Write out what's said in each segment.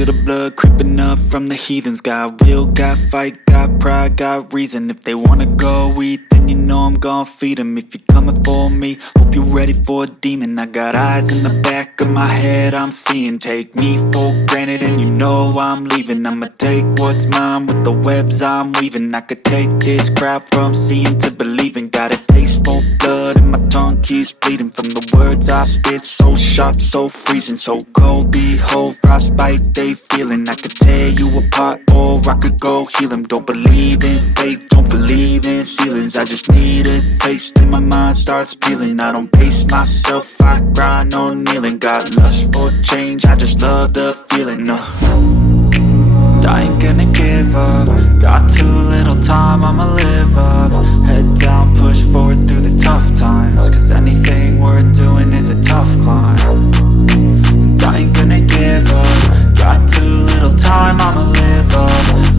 feel the blood creeping up from the heathens. Got will, got fight, got pride, got reason. If they wanna go eat, then you know I'm gon' feed them. If you're coming for me, hope you're ready for a demon. I got eyes in the back of my head, I'm seeing. Take me for granted and you know I'm leaving. I'ma take what's mine with the webs I'm weaving. I could take this crowd from seeing to believing. Got a taste for blood and my tongue keeps bleeding from the words I spit. So sharp, so freezing, so cold. Behold, frostbite they feeling. I could tear you apart or I could go heal them. Don't believe in fate, don't believe in ceilings. I just need a taste and my mind starts peeling. I don't pace myself, I grind on kneeling. Got lust for change, I just love the feeling. I ain't gonna give up. Got too little time, I'ma live up. Head down, push forward through the tough times. Cause anything worth doing is a tough climb. And I ain't gonna give up. Got too little time, I'ma live up.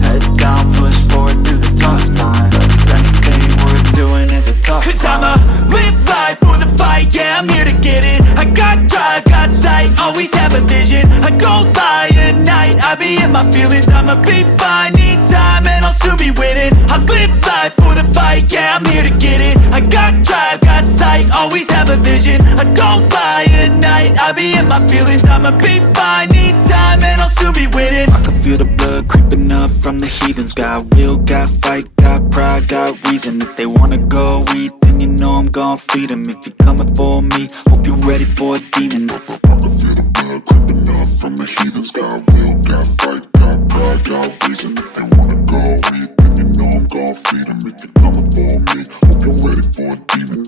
Head down, push forward through the tough times. Cause anything worth doing is a tough climb. Cause I'ma live life for the fight, yeah, I'm here to get it. I got drive, got sight, always have a vision. I don't lie at night, I be in my feelings. I'ma be fine, need time and I'll soon be winning. I live life for the fight, yeah, I'm here to get it. I got drive, got sight, always have a vision. I don't lie at night, I be in my feelings. I'ma be fine, need time and I'll soon be winning. I can feel the blood creeping up from the heathens. Got will, got fight, got pride, got reason. If they wanna go eat, then you know I'm gon' feed them. If you're coming for me, hope you're ready for a demon. I can feel the blood creeping up from the heathens. Got will, got fight, got pride, got reason. If they wanna go eat, then you know I'm gon' feed them. If you're coming for me, hope you're ready for a demon.